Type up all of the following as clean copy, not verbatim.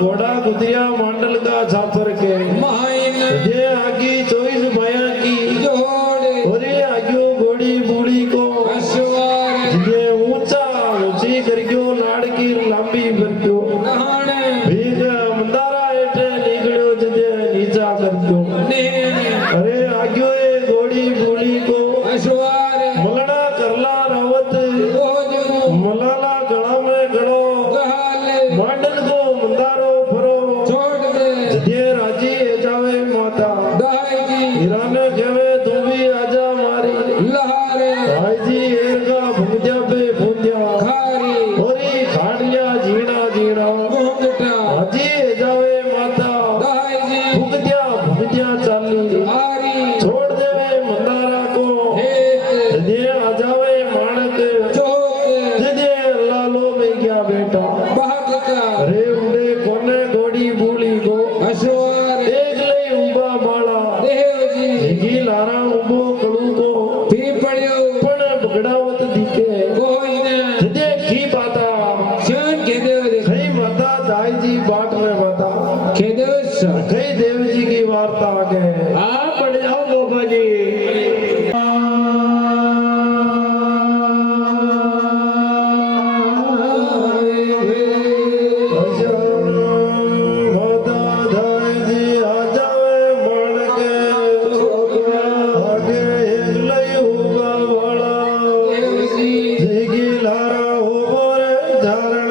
घोड़ा गुदिया मंडल का छापर के जे आगी 24 भया की ओरे आग्यो घोड़ी बूढ़ी को जे ऊंचा ऊंची करग्यो लाड़की लांबी करग्यो भीग मंदारा एटे निकलो जे नीचा करग्यो अरे आग्यो ए घोड़ी बूढ़ी को मलड़ा करला रावत मलाला गड़ा में गड़ो मंडल को मंदारो फरो जे राजी जावे माता हीराने केवे तू भी आजा मारी भाई जी एरगा भुंजा पे भुंजा ओरी खाड़िया जीना जीना हाजी जावे माता भुंजा चाली छोड़ देवे मंदारा को जे आ जावे माणक जे लालो में गया बेटा अरे उड़े कोने घोड़ी बूढ़ी को देख ले उबा बाला गी लारा उबो कड़ू को पण बगड़ावत दिखे जदे की बाता कई माता दाई जी बाट में माता कई देव जी की वार्ता आगे पढ़ जाओ गोपा जी धारण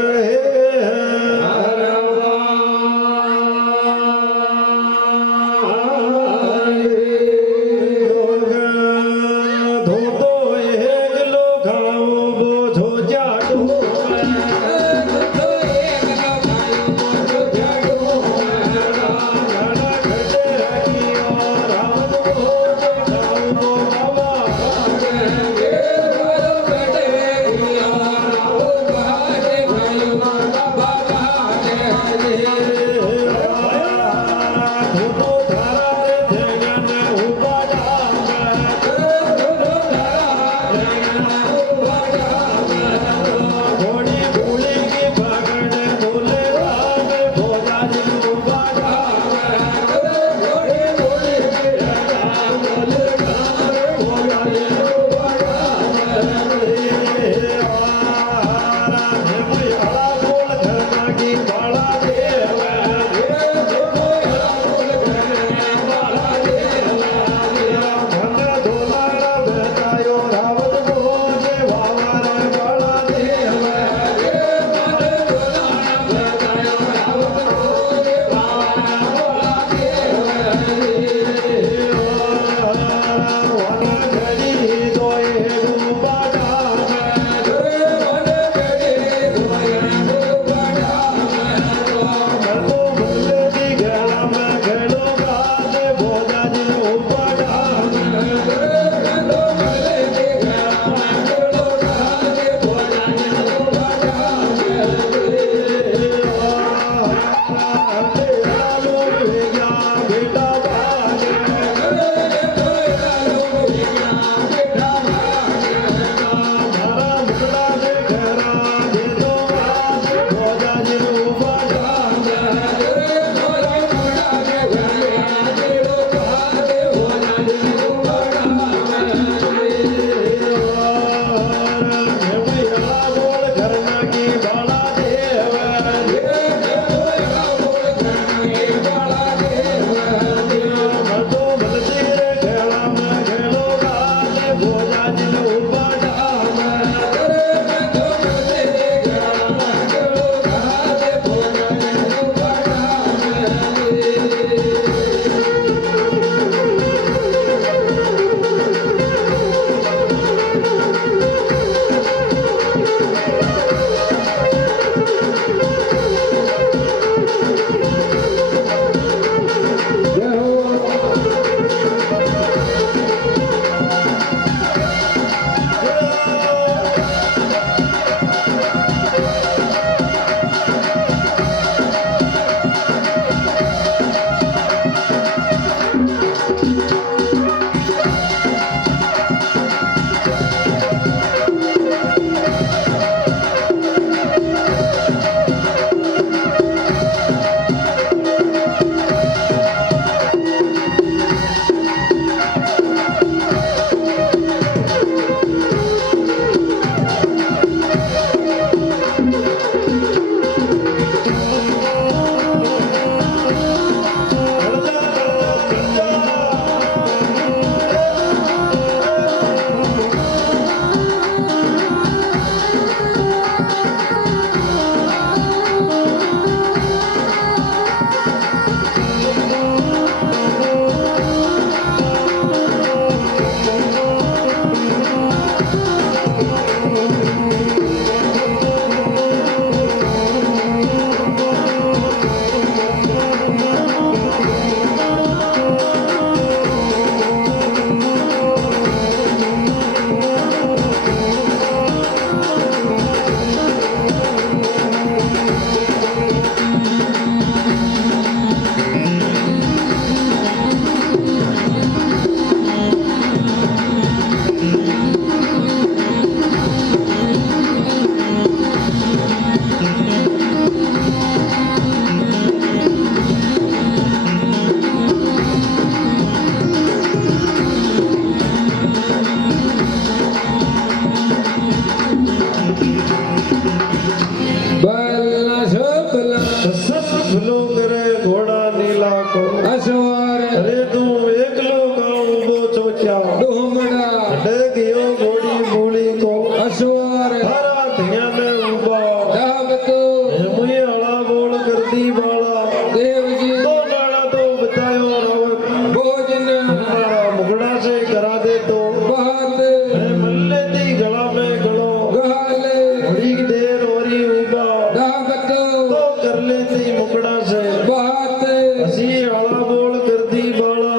એકલા કો અસવાર અરે તું એકલો કાં ઊભો છો ક્યાં ડોમડા અડે ગયો ઘોડી મૂળી કો અસવાર તારા ધ્યાન में ઊભા દાબતો મુએ હળા બોલ કરતી વાળા દેવજી तो नाना तो बतायो रावत ભોજન हमारा मुगड़ा से करा दे तो બહાત मल्ले दी गला में गलो ગહાલ बड़ी देर होरी उबा દાબતો तो कर लेती मुगड़ा से બહાત हसी हला बोल करती बाला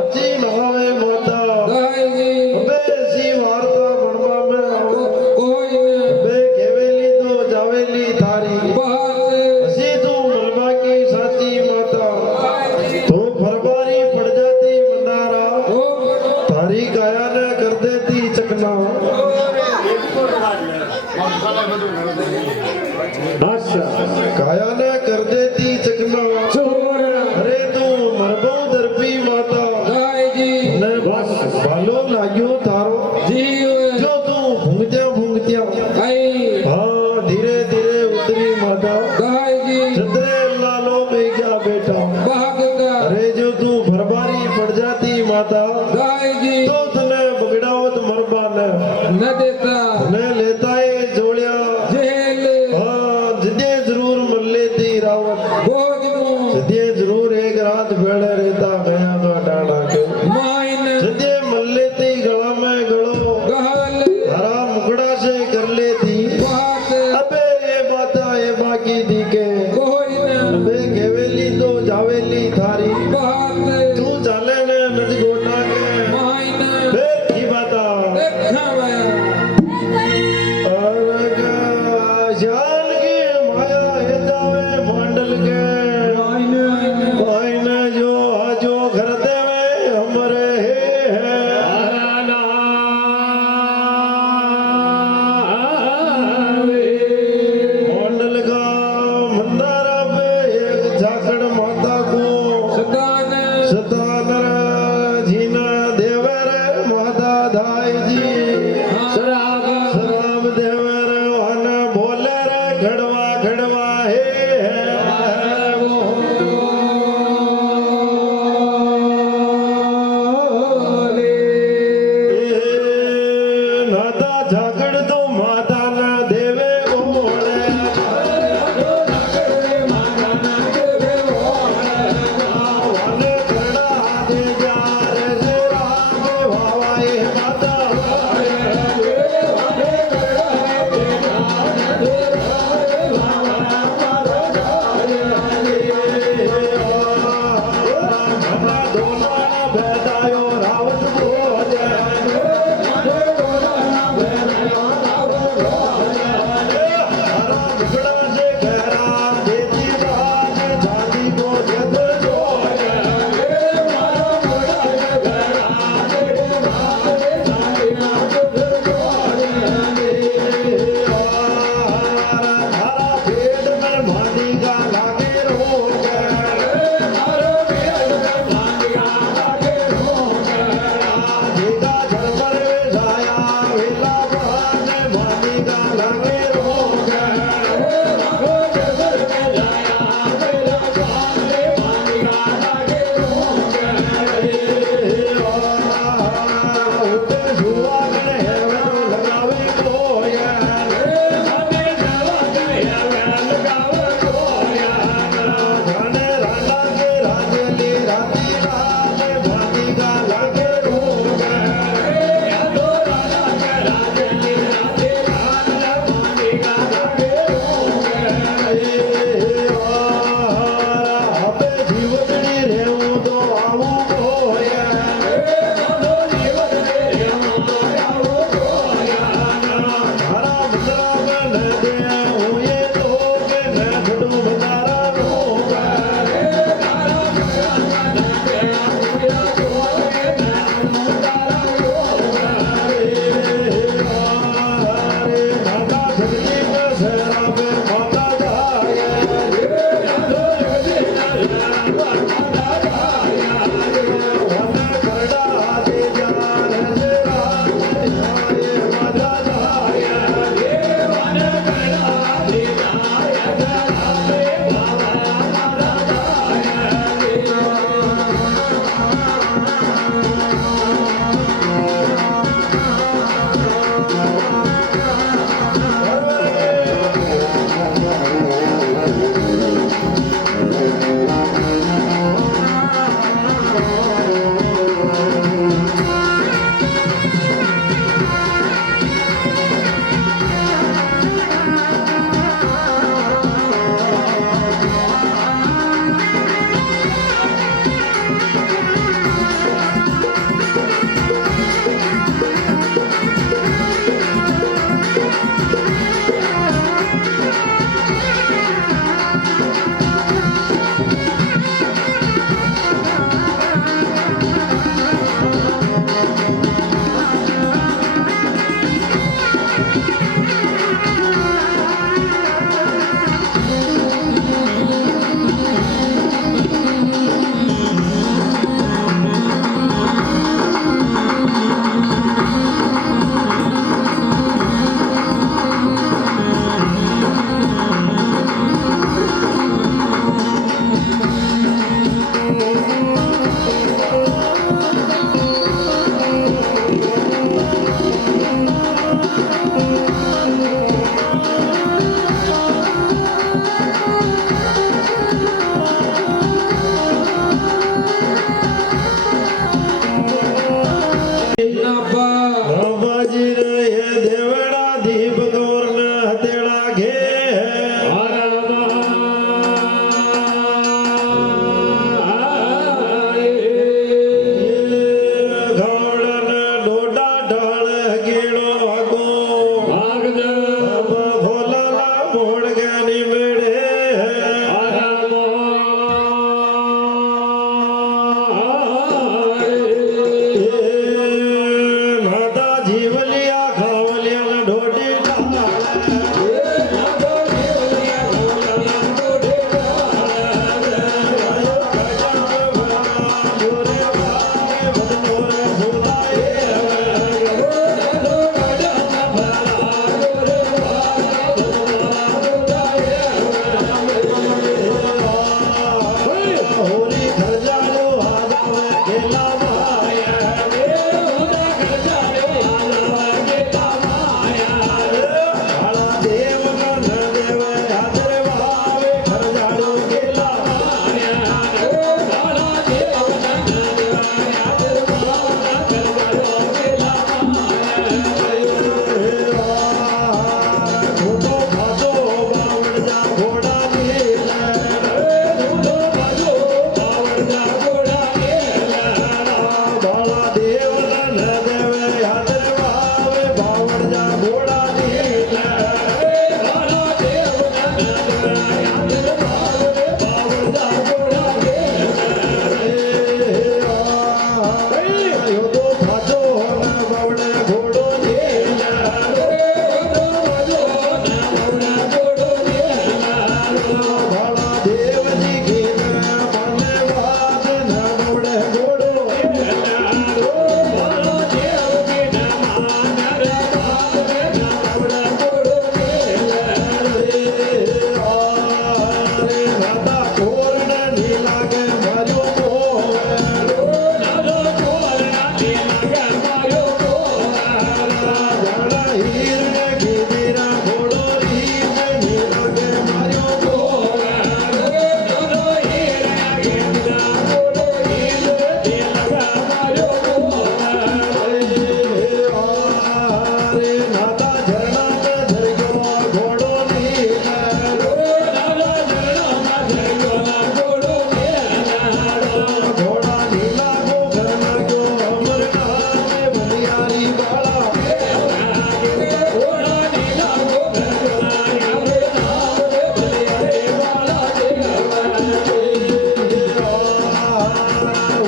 હાચી નવાવે માતા ગાયજી હવે સી વાર્તા ભણવા મે આવો કોઈને હવે કેવેલી તો જાવેલી થારી બાત હસી તું મલબા કી સાચી માતા તો ફરબારી પડ જાતી મંદારા ઓ તારી કાયા ને કર દેતી ચકના કાયા ને કર દેતી ચકના અરે તું મરબો દરપી માતા ગાયજી ને ભાલો લાગ્યો તારો જીવ જો તું ભૂંગત્યા આઈ હા ધીરે ધીરે ઉતરી માતા ગાયજી ચંદ્રે લાલો બેગ્યા બેટા ભાગતા અરે જો તું ભરબારી પડ જાતી માતા ગાયજી તો તને બગડાવત મરબા ને ન દેતા ને લેતા એ જોડ્યા જેલ હા જદે જરૂર મલ લેતી રાવત ભોજનું જદે જરૂર એક રાત ભેળે રહેતા ગયા का डाला के માઇન जदे मल लेती गला में गलो ગહલ हरा मुकड़ा से कर लेती વાત अबे ये बाकी दी के કોઈને अबे गेवेली तो जावेली थारी વાત तू चाले ने नज गोटा के માઇન फिर की बाता દેખાવા जान की माया है जावे मंडल के मायने जो आजो घर देवे हमरे है मंडल का मंदारा पे एक झाकड़ माता को સદાન सतानर जीना देवर माता धाई जी શરાબ शराब देवर वन बोले रे घड़वा घड़वा हे नाता झाकड़ तो माता ना देवे बोले वन घड़ा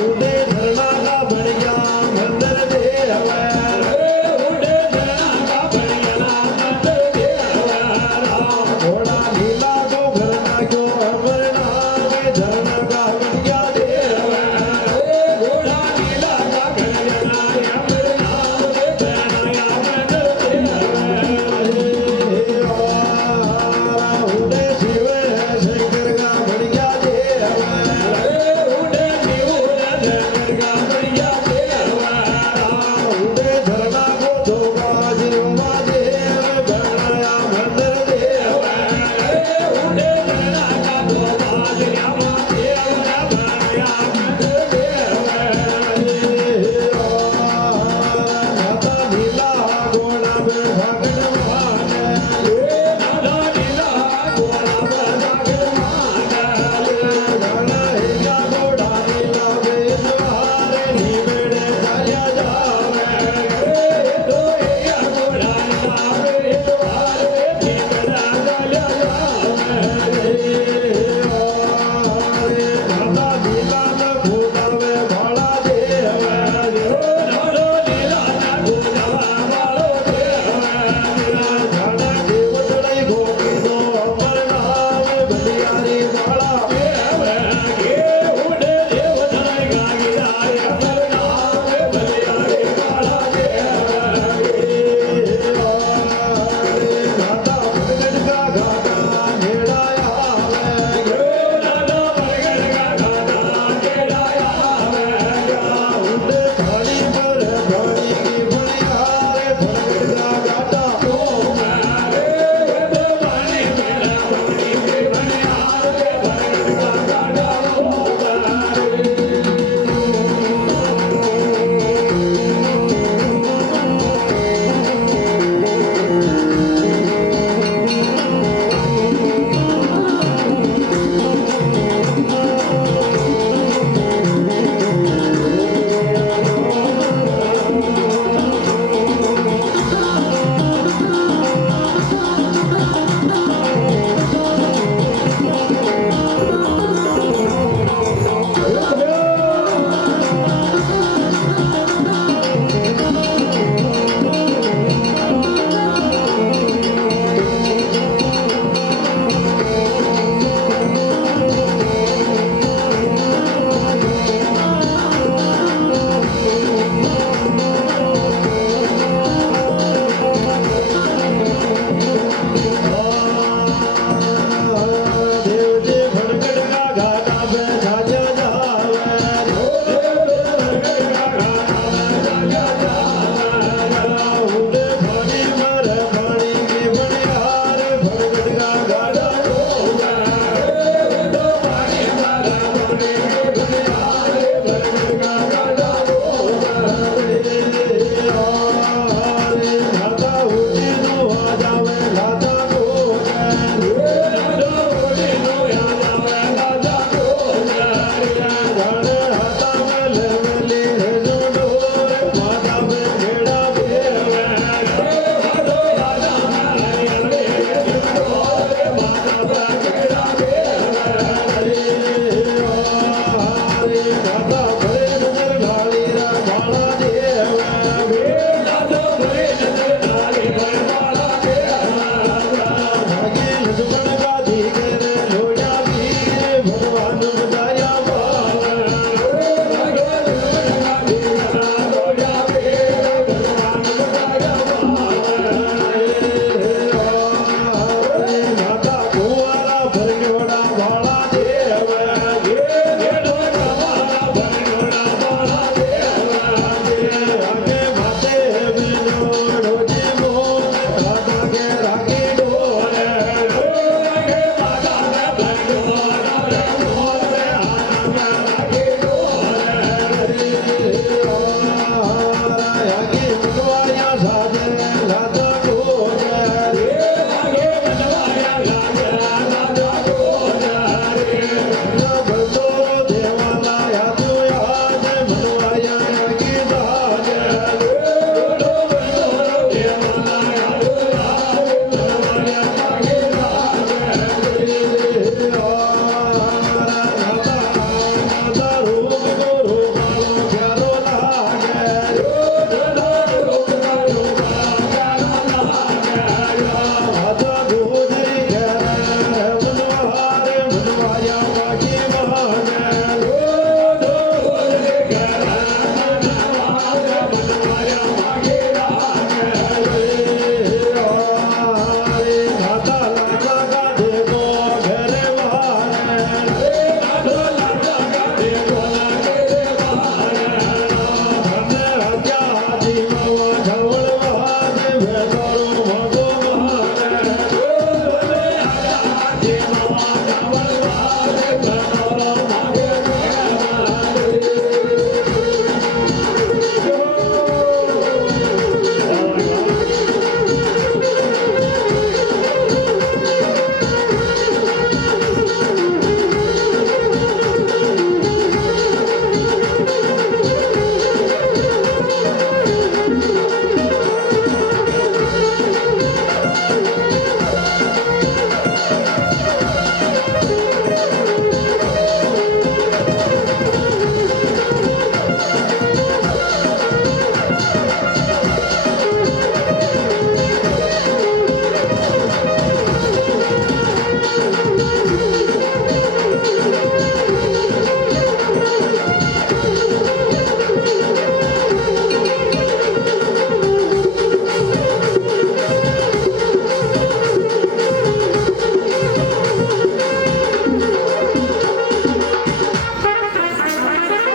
उड़े धरना का बढ़िया मंदिर देवा ઉડે ધરણા કા ભણ્યા મંદર દેવા घोड़ा नीला को घर ना क्यों अमरना में धरना का बढ़िया देवा ઘોડા નીલા કા ભણ્યા અમર નામ દે ધરણા મંદર દેવા उड़े शिव शंकर का बढ़िया देवा ઉડે જીવોડા ધરણા કા ભણ્યા દેવા उड़े धरना को धोबा जीवा देव बनाया मंदिर देवा ઉડે ધરણા કા ધોબા જીવા દેવા ભણ્યા મંદર દેવા माता नीला घोड़ा में भगवान નાના નીલા ઘોડા પર ભગવાન घोड़ा हीरा घोड़ा नीला बेजवान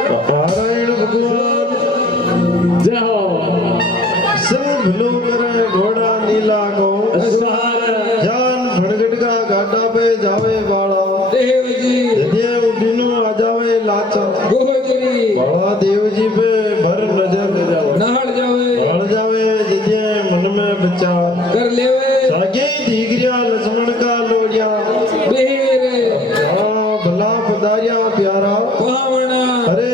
नारायण भगवान जय हो सब भलो करे घोड़ा नीला को जान भड़गट का गाड़ा पे जावे बाड़ा देव जी यदि बिनु आ जावे लाचा गोहरी बाड़ा देव जी पे भर नजर ले जाओ नहड़ जावे बढ़ जावे यदि मन में विचार कर लेवे सागे दीगरिया लक्ष्मण का लोड़िया बेर भला पधारिया प्यारा पावना अरे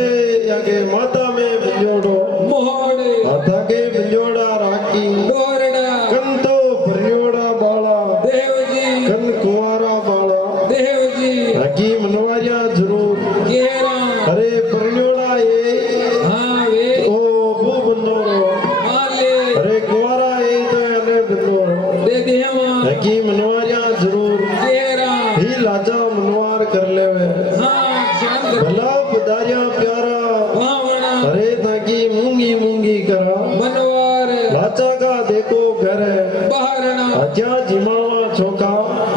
याके माता में बिजोड़ो मोहड़ माता के बिजोड़ा राखी डोरड़ा कन तो परियोड़ा बाला देव जी कन कुंवारा बाला देव जी राखी मनवारिया जरूर केरा अरे परियोड़ा ये हाँ वे ओ वो बंदोरो माले अरे कुंवारा ये तो याने बंदोरो दे देवा राखी मनवारिया जरूर केरा ही लाजा मनवार कर लेवे हाँ शांत भला पधारिया प्यारा पावना अरे ताकि मूंगी मूंगी करा मनवार लाचा का देखो घर है बहरना आजा जिमावा छोका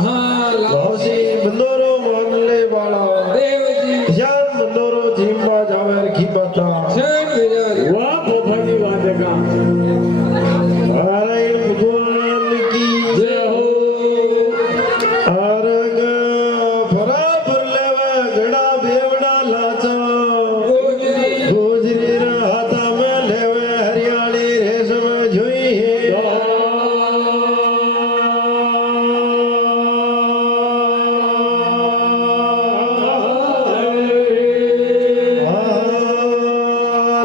हाँ ला लावसी बंदोरो मान ले वाला देव जी यार बंदोरो जिम्बा जावे रखी पता शरण विजय वाह पोफड़ी वादका नारायण भगवान की जय हो आरग फरा फर लेवे गड़ा बेवड़ा लाचा गोजरी गोजरी रा हाथा में लेवे हरियाली रेशम झुई है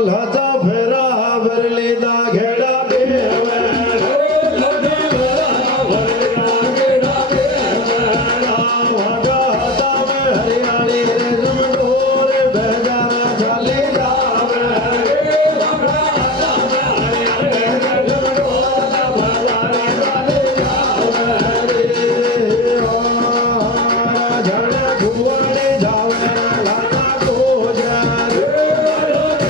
लाचा फेरा भर लेदा घेड़ा बेवे वागा हाथा में हरियाली रेशम डोर बेजारा चाले जावे झड़ धुआने जावे लाचा को जारे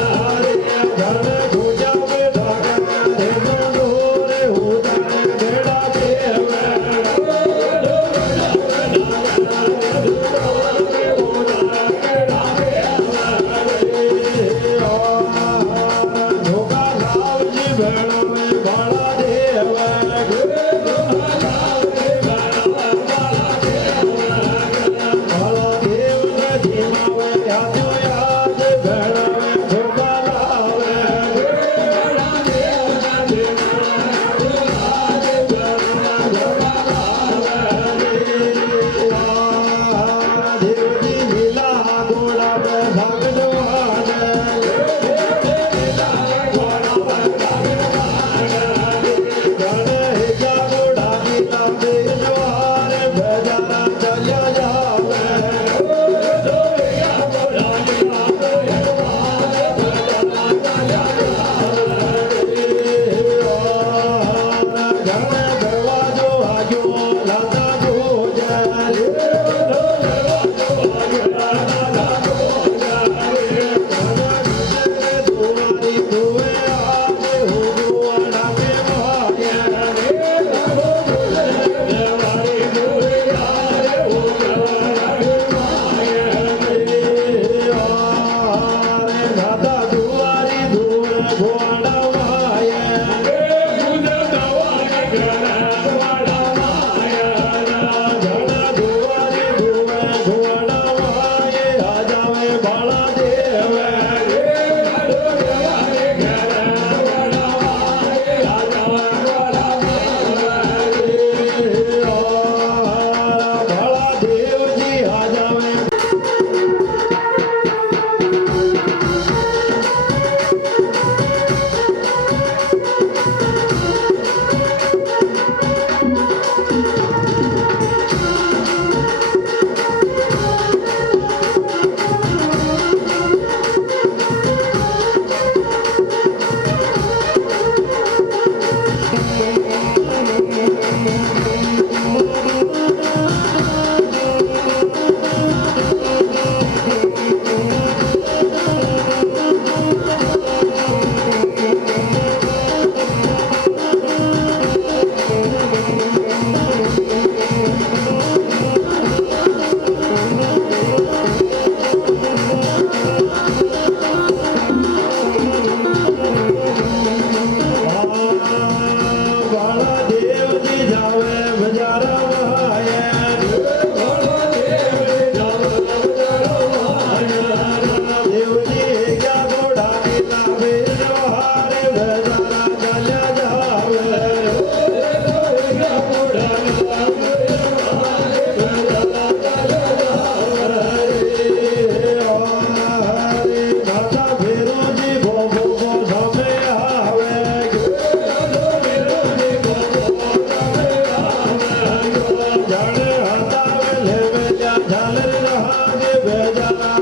झड़ धुजा में ढाका रेशम डोर होता घेड़ा बेवे धोखा लाव जी भेड़ा में बाड़ा देवे बाड़ा देव ने धीमावे यादो याद भेड़ा में धोखा लावे देव जी मिला घोड़ा पे भाग जवान गाने हिगा घोड़ा गीता दे जवान बेजारा चलिया जावे गाने दरवाजो आजो लाता जो जाए तुम्हारी दुए आगे हो दुआना के भाग्य दादा दुआरी दुए घोड़ा माया झड़ दुआरी दुए घोड़ा माया आजा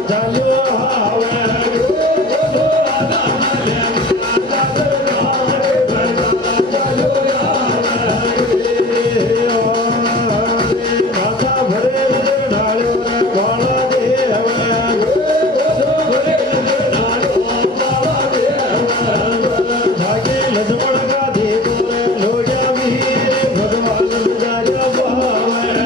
ચાલ્યો આવે માથા ભરે ઢાળ્યો વાળા દેવ ભાગે લજમણ ગાધી લોયા વીર ભગવાન ગુજાર્યા ભાવે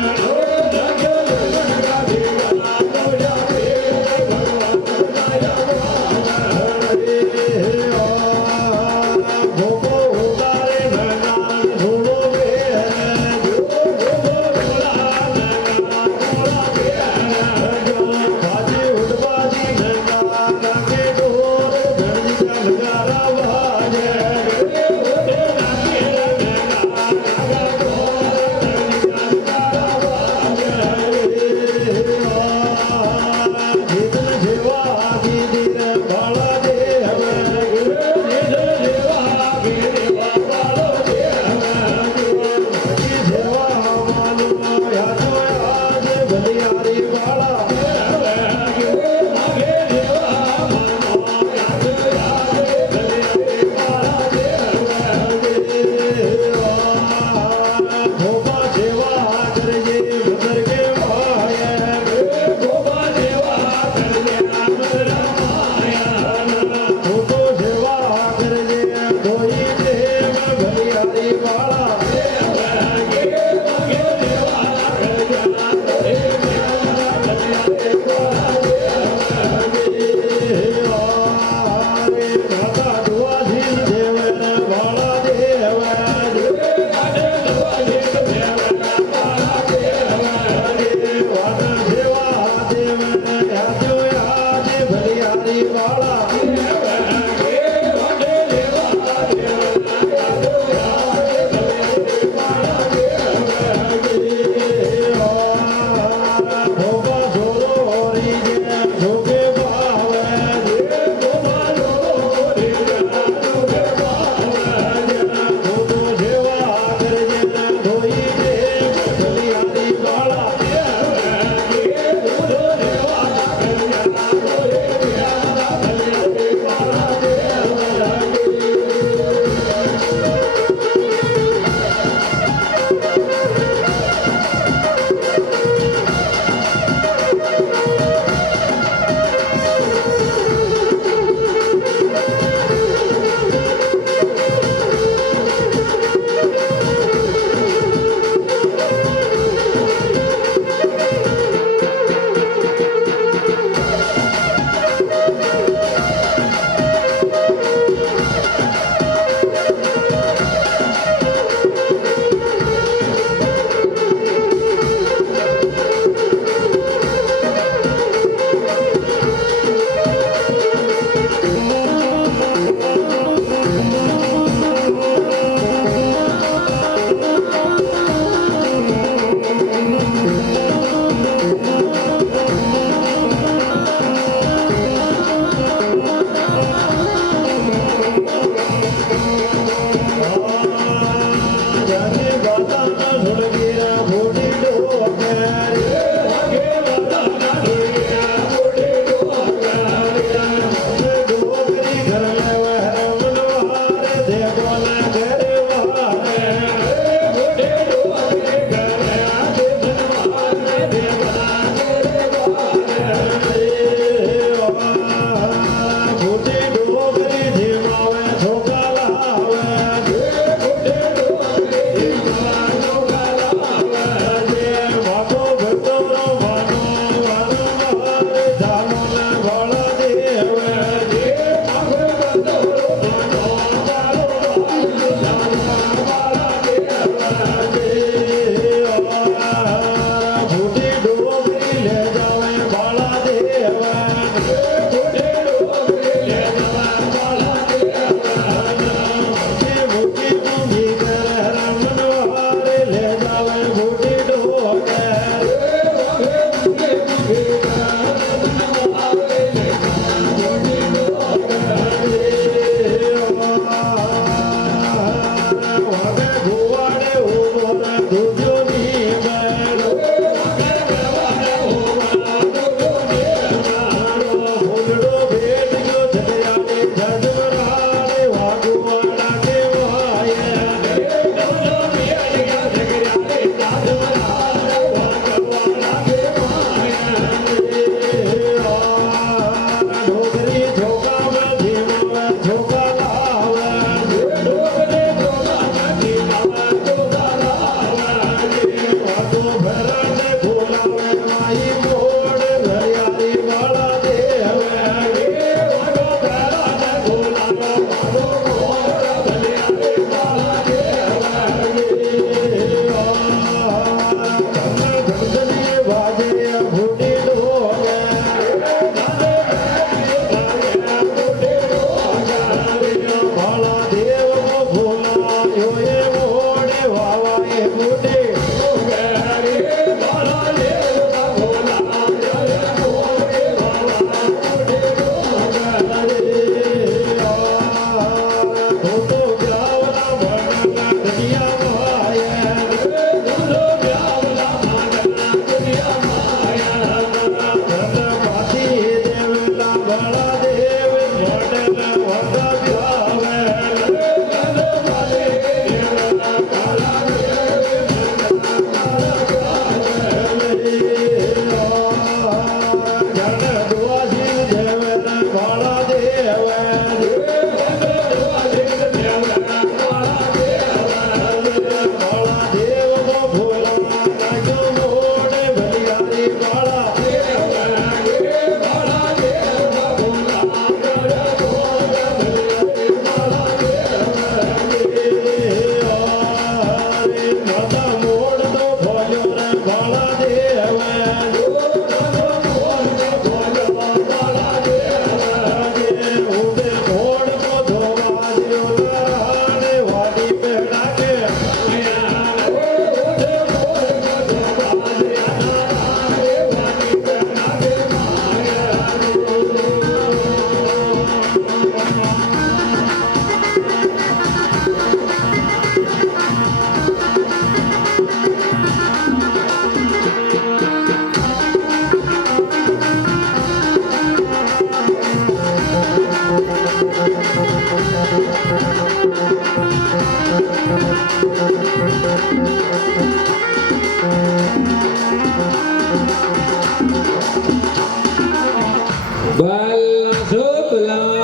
બાલા ઢોકલા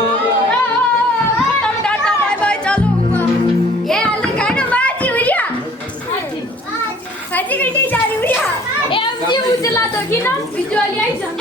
ઉચલા તો કી ના બીજો લઈ આવી જા